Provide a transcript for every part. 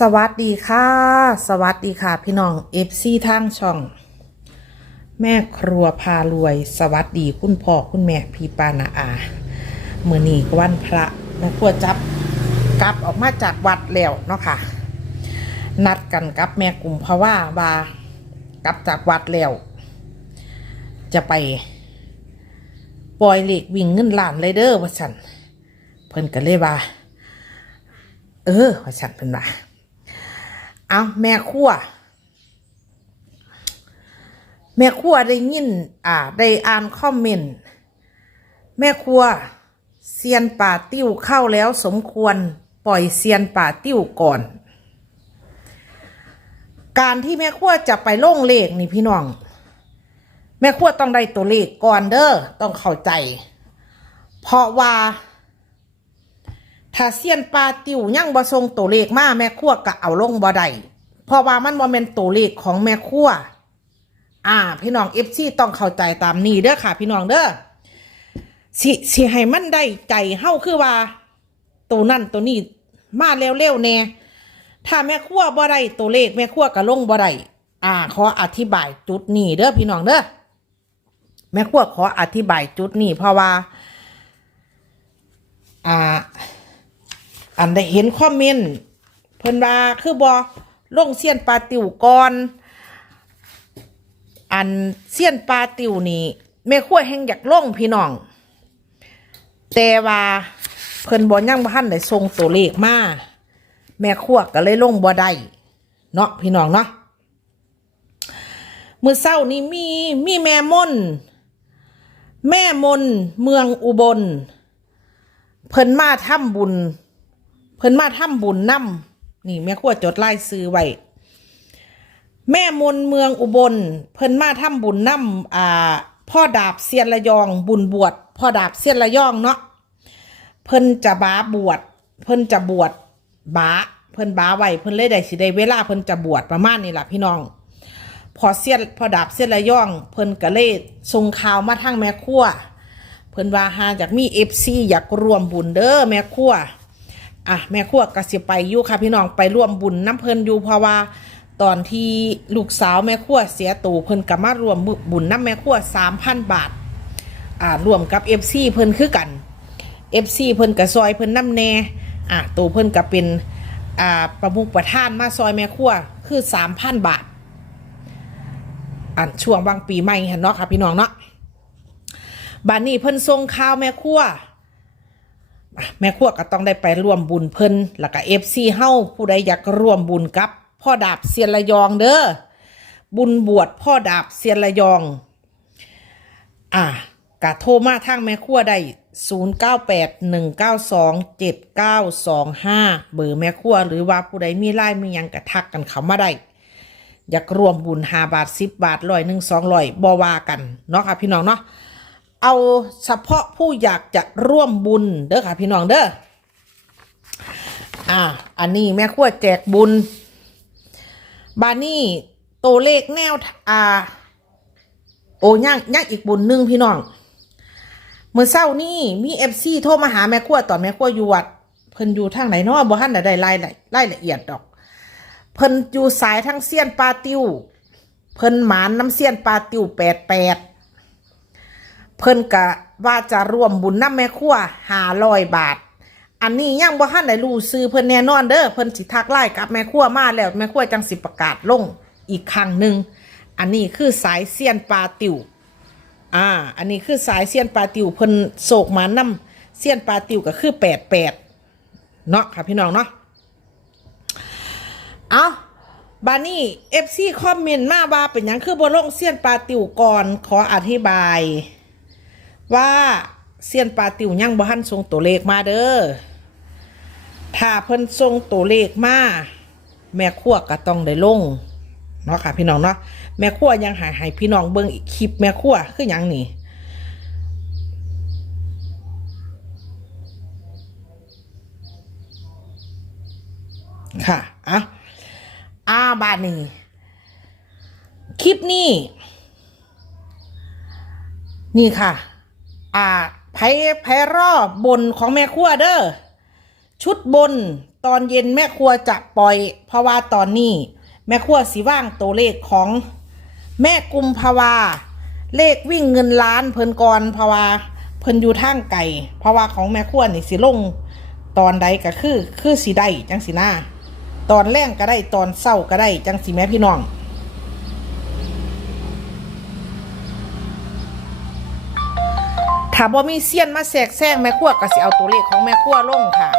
สวัสดีค่ะ สวัสดีค่ะ พี่น้องเอฟซีทางช่อง แม่ครัวพารวย สวัสดีคุณพ่อคุณแม่พี่ปานาอาเมื่อนี้ก็วันพระแม่ครัวจับกลับออกมาจากวัดแล้วเนาะค่ะ นัดกันกับแม่กลุ่มเพราะว่าว่ากลับจากวัดแล้ว จะไปปล่อยเหล็กวิ่งเงินล้านเลยเด้อว่าสันเพิ่นก็เลยว่า เออว่าสันเพิ่นว่า เอาแม่ครัวแม่ครัวได้ยิน อ่า ได้อ่านคอมเมนต์ แม่ครัวเซียนป่าติ้วเข้าแล้วสมควรปล่อยเซียนป่าติ้วก่อน การที่แม่ครัวจะไปลงเลขนี่พี่น้อง แม่ครัวต้องได้ตัวเลขก่อนเด้อ ต้องเข้าใจ เพราะว่า ถ้าเซียนปลาติวยังบ่ทรงตัวเลขมาแม่ครัวก็เอาลงบ่ได้ เพราะว่ามันบ่แม่นตัวเลขของแม่ครัวอ่า พี่น้อง FC ต้องเข้าใจตามนี้เด้อค่ะ พี่น้องเด้อสิสิให้มันได้ใจเฮาคือว่าตัวนั่นตัวนี้มาเร็วๆแน่ถ้าแม่ครัวบ่ได้ตัวเลขแม่ครัวก็ลงบ่ได้อ่า ขออธิบายจุดนี้เด้อพี่น้องเด้อแม่ครัวขออธิบายจุดนี้เพราะว่า อ่า อันได้เห็นคอมเมนต์เพิ่นว่าคือบอ ลงเสียนปลาติวก่อน อันเสียนปลาติวนี่แม่ขั้วแห่งอยากลงพี่น้อง แต่ว่าเพิ่นบ่ยังบ่ทันได้ส่งตัวเลขมาแม่ขั้วก็เลยลงบ่ได้เนาะพี่น้องเนาะมือเช้านี้มีมีแม่มนแม่มนเมืองอุบล เพิ่นมาทำบุญ เพิ่นมาทำบุญนำ นี่แม่ขั้วจดไล่ซื้อไว้แม่มนเมืองอุบล เพิ่นมาทำบุญนำอ่าพ่อดาบเซียนระยอง บุญบวชพ่อดาบเซียนระยองเนาะเพิ่นจะบาบวชเพิ่นจะบวชบาเพิ่นบาไว้เพิ่นเลยได้สิได้เวลาเพิ่นจะบวชประมาณนี้แหละพี่น้อง พอเสียนพอดาบเสียนระยอง เพิ่นก็เลยส่งข่าวมาทางแม่ครัว เพิ่นว่าหาจากมีเอฟซีอยากร่วมบุญเด้อแม่ครัว อะแม่ครัวก็สิไปอยู่ค่ะพี่น้องไปร่วมบุญน้ำเพินอยู่เพราะว่า ตอนที่ลูกสาวแม่ครัวเสียตูเพิ่นก็มารวมบุญน้ำแม่ครัวสามพันบาทอ่ารวมกับเอฟซีเพิ่นคือกันเอฟซีเพิ่นก็ซอยเพิ่นน้ำแน่อะตัวเพิ่นก็เป็นอ่าประมุขประธานมาซอยแม่ครัวคือสามพันบาทอันช่วงบางปีใหม่เห็นเนาะค่ะพี่น้องเนาะบ้านนี้เพิ่นส่งข่าวแม่ครัวอะ แม่ครัวก็ต้องได้ไปร่วมบุญเพิ่นแล้วก็เอฟซีเฮ้าผู้ใดอยากร่วมบุญกับ พ่อดาบเซียนระยองเด้อบุญบวชพ่อดาบเซียนระยอง อะกะโทรมาทางแม่ครัวได้0 9 8 1 9 2 7 9 2 5 เบอร์แม่ครัวหรือว่าผู้ใดมีไลน์มียังกะทักกันเขามาได้อยากรวมบุญหาบาทสิบบาทร้อยหนึ่งสองร้อยบอวากัน เนาะค่ะพี่น้องเนาะ เอาเฉพาะผู้อยากจะร่วมบุญเด้อค่ะพี่น้องเด้ออ่า อันนี้แม่ขั้วแจกบุญ บานี่ตัวเลขแนวอ่า โอ้ย่างย่างอีกบุญหนึ่งพี่น้องเมื่อเช้านี่มีเอฟซีโทรมาหาแม่ขั้วต่อแม่ขั้วอยู่วัดเพิ่นอยู่ทางไหนเนาะบ่ทันได้ไรายละรายละเอียดดอก เพิ่นอยู่สายทั้งเซียนปลาติวเพิ่นหมานน้ำเซียนปลาติวแปดแปด เพิ่นกะว่าจะร่วมบุญน้ำแม่ครัวหาร้อยบาท อันนี้ยังบ่ทันได้รู้ซื้อเพิ่นแน่นอนเด้อเพิ่นสิทักไล่กับแม่ครัวมาแล้วแม่ครัวจังสิประกาศลงอีกครั้งหนึ่งอันนี้คือสายเซียนปลาติวอ่า อันนี้คือสายเซียนปลาติวเพิ่นโศกหมานน้ำเซียนปลาติวก็คือแปดแปดเนาะค่ะพี่น้องเนาะเอาบานี่เอฟซีคอมเมนต์มาว่าเป็นยังคือบนโลงเซียนปลาติวก่อนขออธิบาย ว่าเซียนปลาติวยังบ่ทันส่งตัวเลขมาเด้อ ถ้าเพิ่นส่งตัวเลขมาแม่ขั้วก็ต้องได้ลงเนาะค่ะพี่น้องเนาะแม่ขั้วยังหายให้พี่น้องเบิ่งอีกคลิปแม่ขั้วคือหยังนี่ค่ะอะอาบานี้คลิปนี้ นี่ค่ะ อ่าไพ่ไพ่รอบบนของแม่ครัวเด้อชุดบนตอนเย็นแม่ครัวจะปล่อย เพราะว่าตอนนี้ แม่ครัวสิว่างตัวเลขของแม่กุมภาวาเลขวิ่งเงินล้านเพิ่นก่อนเพราวาเพิ่นอยู่ทางไกลเพราวาของแม่ครัวนี่สิลง ตอนใดก็คือคือสิได้จังสินะตอนแรงก็ได้ตอนเศร้าก็ได้จังสิแม่พี่น้อง ถ้าบ่มีเสี้ยนมาแทรกแซงแม่ครัวก็สิเอาตัวเลขของแม่ครัวลงค่ะ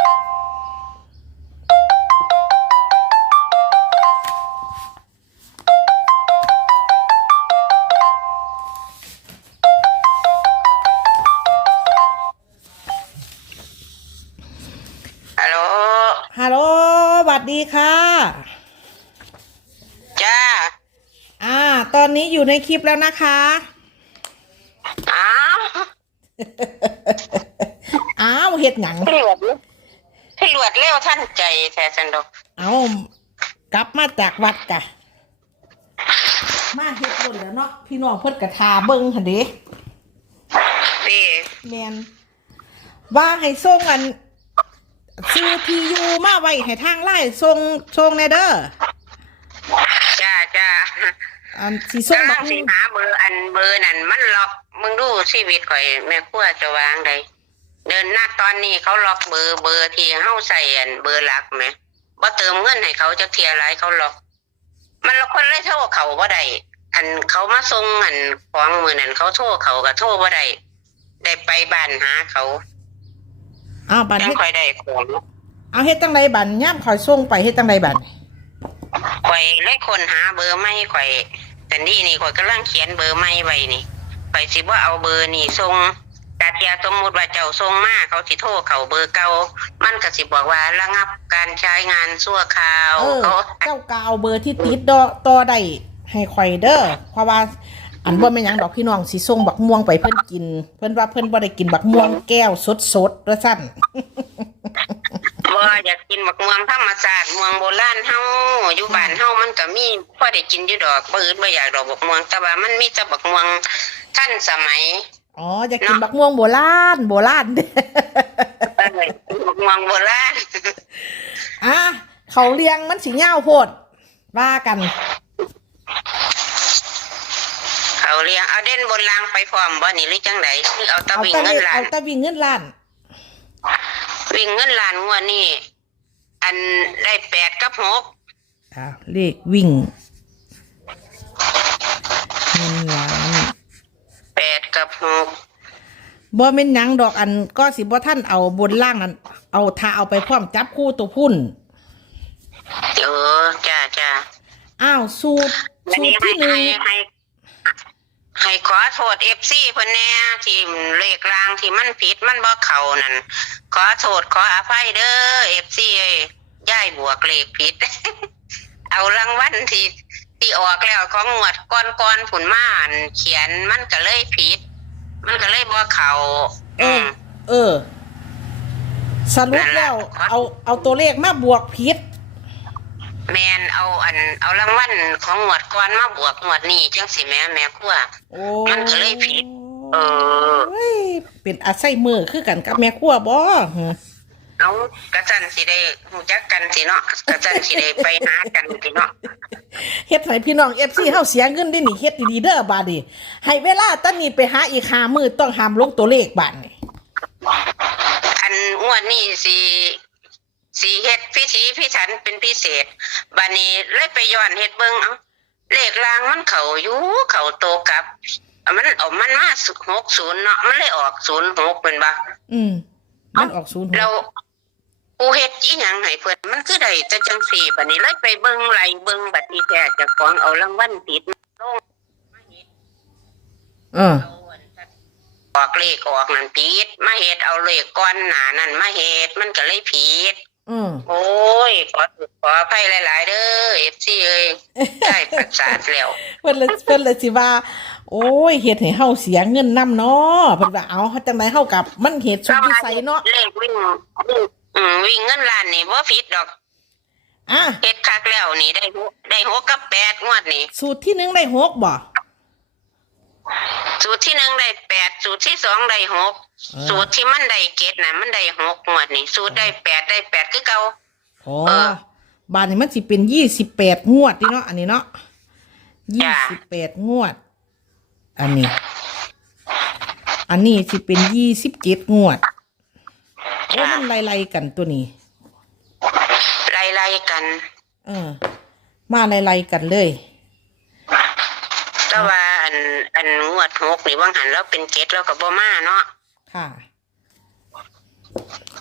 ฮัลโหล ฮัลโหลสวัสดีค่ะ จ้า อ่า ตอนนี้อยู่ในคลิปแล้วนะคะอ้าว อ้าวเฮ็ดหยัง พี่หลวดพี่หลวดเร็วท่านใจแท้สันดอกเอากลับมาจากวัดกะ มาเฮ็ดบนแล้วเนาะพี่น้องเพิ่นกะทาเบิ่งหั่นเด้พี่แมนว่าให้ส่งอันซื้อทียูมาไว้ให้ทางไล่ส่งส่งแน่เด้อจ้าจ้าอันสิส่งกำบัลักงสิหาเบอร์อันเบอร์นั่นมันล็อก มึงดูชีวิตข่อยแม่ครัวจะวางใดเดินหน้าตอนนี้เขาล็อกเบอร์เบอร์ที่เฮาใส่อันเบอร์หลักไหมบ่เติมเงินให้เขาจะเทียไรเขาล็อก มันละคนเลยโทรเขาบ่ได้อันเขามาส่งอันของมือนั่นเขาโทรเขาก็โทรบ่ได้ได้ไปบ้านหาเขาอ้าวบันยังเฮ็ดค่อยได้ของเอาเฮ็ดจังไดบันย่ามข่อยส่งไปเฮ็ดจังไดบันข่อยเลยคนหาเบอร์ไม่ข่อยแต่นี่นี่ข่อยกำลังเขียนเบอร์ไม่ไว้นี่ ข่อยสิว่าเอาเบอร์นี่ส่งกาเทียสมมุติว่าเจ้าส่งมาเขาสิโทรเขาเบอร์เก่ามันก็สิบอกว่าระงับการใช้งานชั่วคราวเออเขาเจ้าก็เอาเบอร์ที่ติดดอต่อได้ให้ข่อยเด้อเพราะว่าอันบ่แม่นหยังดอกพี่น้องสิส่งบักม่วงไปเพิ่นกิน เพิ่นว่าเพิ่นบ่ได้กินบักม่วงแก้วสดๆว่าซั่นว่าอยากกินบักม่วงธรรมศาสตร์เมืองโบราณเฮาอยู่บ้านเฮามันก็มีพอได้กินอยู่ดอกบ่อื่นบ่อยากดอกบักม่วงแต่ว่ามันมีแต่บักม่วง ทันสมัย อ๋ออยากกินบักม่วงโบราณโบราณเด้เออบักม่วงโบราณอะเขาเลี้ยงมันสิยาวโพดว่ากัน เขาเรียกเอาเด่นบนรางไปพร้อมบ่นี่หรือจังไดหรือเอาตะเอาวิ่งแตะเงินล้าเอานแตะวิ่งเงินล้าน วิ่งเงินล้านงวดนี้อันได้แปดกับหกอ่าเลขวิ่งเงินล้านแป ดกับหกบ่แม่นหยังดอกอันก็สิบ่ท่านเอาบนล่างนั้นเอาถ้าเอาไปพร้อมจับคู่ตัวพุ่น เออจ้าจ้าอ้าวสูตรวันสูตนี้รให้ที่หนึ่งให้ให้ ให้ขอโทษเอฟซีเพิ่นแน่ที่เลขรางที่มันผิดมันบ่เข้านั่นขอโทษขออภัยเด้อเอฟซีย่ายบวกเลขผิด เอารางวัลที่ ที่ออกแล้วของงวดก้อนๆผุนมาอันเขียนมันก็เลยผิด มันก็เลยบ่เข้าเออือ มเออ สรุปแล้ว เอาเอาตัวเลขมาบวกผิด แมนเอาอัน เอารางวัลของงวดก่อนมาบวกงวดนี้จังสิแม่แม่ครัว โอ้มันก็เลยผิด เออ เฮ้ยเป็นอาไส้มือคือกันกับแม่ครัวบ่หึ เอากระจันสิได้ฮู้จักกันสิเนาะกระจันสิได้ไปหากันสิเนาะเฮ็ดให้พี่น้อง FC เฮาเสียเงินได้นี่เฮ็ดดีๆเด้อบาดนี้ให้เวลาตอนนี้ไปหาอีก5มื้อต้องห้ามลงตัวเลขบาดนี้อันงวดนี้สิสิเฮ็ดพิธีพิถันเป็นพิเศษบัดนี้เลยไปย้อนเฮ็ดเบิ่งเอ้าเลขรางมันเข้าอยู่เข้าโตกลับ มันเอามันมา60เนาะมันเลยออก06เป็นบ่อืมมันออกศูนย์หกเรา กูเฮ็ดอีหยังให้เพิ่นมันคือได้แต่จังสี่บัดนี้เลยไปเบิ่งไหลเบิ่งบัดนี้แท้เจะของเอารางวัลติดมาลงเออ เอาอันออกเลขออกนั่นผิดมาเฮ็ดเอาเลขก้อนหน้านั่นมาเฮ็ดมันก็เลยผิด อืมโอ้ย ขอขออภัยหลาย ๆ เด้อ FC เอ้ยได้ประสาทแล้ว เพิ่นเลยเพิ่นเลยสิว่า โอ้ยเฮ็ดให้เฮาเสียเงินนํเนาะเพิ่นว่าเอาเฮาจังไดเฮากับมันเหตุสุดวิสัยเนาะเลขวิ่งวิ่ง อืมวิ่งเงินล้านนี่บ่ผิดดอกอะเฮ็ดคักแล้วนี่ได้หกได้หกกับแปดงวดนี่สูตรที่หนึ่งได้หกบ่ สูตรที่หนึ่งได้แปดสูตรที่สองได้หกอ่า สูตรที่มันได้เกตนะมันได้หกงวดนี่สูตรได้แปดได้แปดคือเก่า อ๋อบานนี้มันสิเป็นยี่สิบแปดงวดนี่เนาะอันนี้เนาะยี่สิบแปดงวด อันนี้ อันนี้สิเป็นยี่สิบเจ็ดงวด โอ้มันไล่ๆกันตัวนี้ไล่ๆกันเออมาไล่ๆกันเลยแต่ว่าอันอันงวดหกนี่ว่างหันแล้วเป็นเจ็ดแล้วก็บ่มาเนาะค่ะ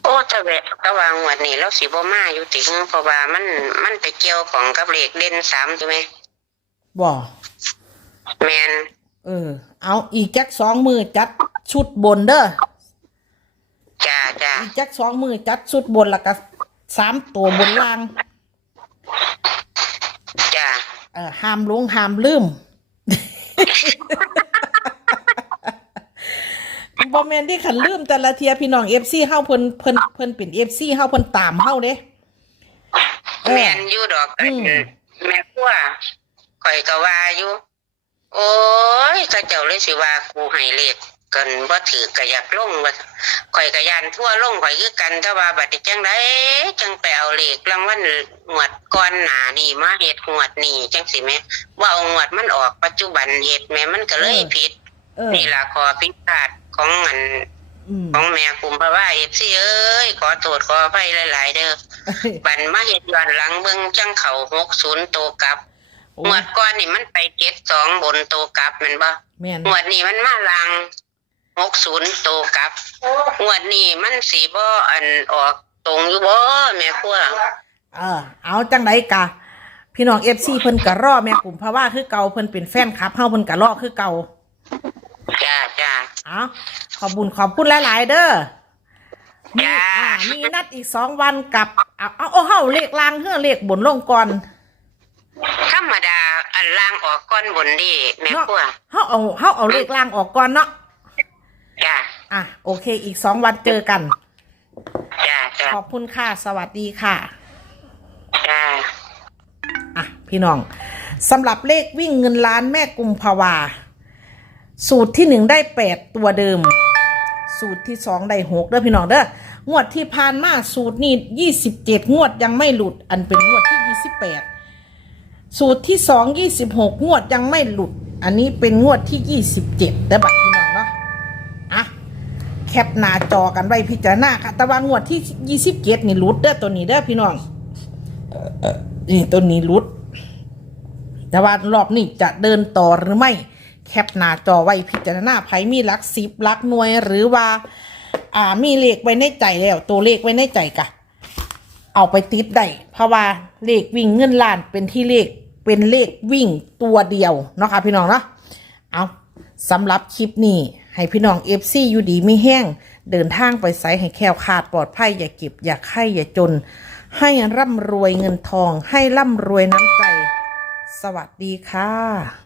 โอ้แต่แวะแต่ว่างวดนี้เราสิบ่มาอยู่ติงเพราะว่ามันมันไปเกี่ยวของกับเลขเด่นสามใช่ไหมบ่แมนเออ เอาอีกจักสองมือจัดชุดบนเด้อ จ้าจ้าอีกจักสองมือจัดชุดบนแล้วก็สามตัวบนล่างจ้าเออห้ามลงห้ามลืมบอแมนที่ขันลืมแต่ละเทียพี่น้องเอฟซีเฮาเพิ่นเพิ่นเพิ่นเป็นเอฟซีเฮาเพิ่นตามเฮาเด้เออแมนอยู่ดอกอันอืมแม่พัวข่อยก็ว่าอยู่ โอ้ยก็เจ้าเลยสิว่ากูให้เลข กันบ่ถือก็อยากลงว่าข่อยก็ยานทั่วลงข่อยคือกันแต่ว่าบัดนี้จังไดจังไปเอาเลขรางวัลงวดก่อนหน้านี่มาเฮ็ดงวดนี้จังสิแม่ว่าเอางวดมันออกปัจจุบันเฮ็ดแม่มันก็เลยผิดเออนี่ล่ะขอผิดพลาดของมันอืมของแม่คุมพระว่าเอฟซีเอ้ยขอโทษขออภัยหลาย ๆ เด้อบันมาเฮ็ดย้อนหลังเบิ่งจังเขาหกศูนย์โตกลับโอ้งวดก่อนนี่มันไปเจ็ดสองบนโตกลับแมันบ่แม่นงวดนี้มันมาลัง หกศูนย์โตกลับงวดนี้มันสีบ่อันออกตรงอยู่บ่แม่พวกเออ เอาจังไดกะ พี่น้องเอฟซีเพิ่นกะรอแม่กลุ่มเพราะว่าคือเก่าเพิ่นเป็นแฟนคลับเฮาเพิ่นกะรอคือเก่าจ้าจ้าเอาขอบบุญขอบคุณหลาย ๆ เด้อมีจ้าอ่ามีนัดอีกสองวันกับเอาเอาเอาเฮาเลขลางเฮือเลขบนลงก่อนธรรมดาอันล่างออกก้อนบนดิแม่เนาะพวกเฮาเอาเฮาเอาเลขลางออกก่อนเนาะจ้า อะ โอเค อีกสองวันเจอกัน จ้าจ้าขอบคุณค่ะ สวัสดีค่ะ จ้า อะ พี่น้องสำหรับเลขวิ่งเงินล้านแม่กุมภาวา สูตรที่หนึ่งได้แปดตัวเดิม สูตรที่สองได้หกเด้อพี่น้องเด้องวดที่ผ่านมาสูตรนี้ยี่สิบเจ็ดงวดยังไม่หลุด อันเป็นงวดที่ยี่สิบแปดสูตรที่สองยี่สิบหกงวดยังไม่หลุด อันนี้เป็นงวดที่ยี่สิบเจ็ดเด้อบัด คปหน้าจอกันไว้พิจารณาค่ะแต่ว่างวดที่ยี่สิบเจ็ดนี่หลุดเด้อตัวนี้เด้อพี่น้องนี่ต้นนี้รุด แต่ว่ารอบนี้จะเดินต่อหรือไม่ แคปหน้าจอไว้พิจารณาไผมีลักสิบลักหน่วยหรือว่า อ่ามีเลขไว้ในใจแล้ว ตัวเลขไว้ในใจกะเอาไปติดได้เพราะว่าเลขวิ่งเงินล้านเป็นที่เลขเป็นเลขวิ่งตัวเดียวเนาะค่ะพี่น้องเนาะเอาสำหรับคลิปนี้ ให้พี่น้องเอฟซีอยู่ดีไม่แห้ง เดินทางไปใสให้แคล้วคลาดปลอดภัยอย่าเก็บ อย่าไข้อย่าจน ให้ร่ำรวยเงินทอง ให้ร่ำรวยน้ำใจ สวัสดีค่ะ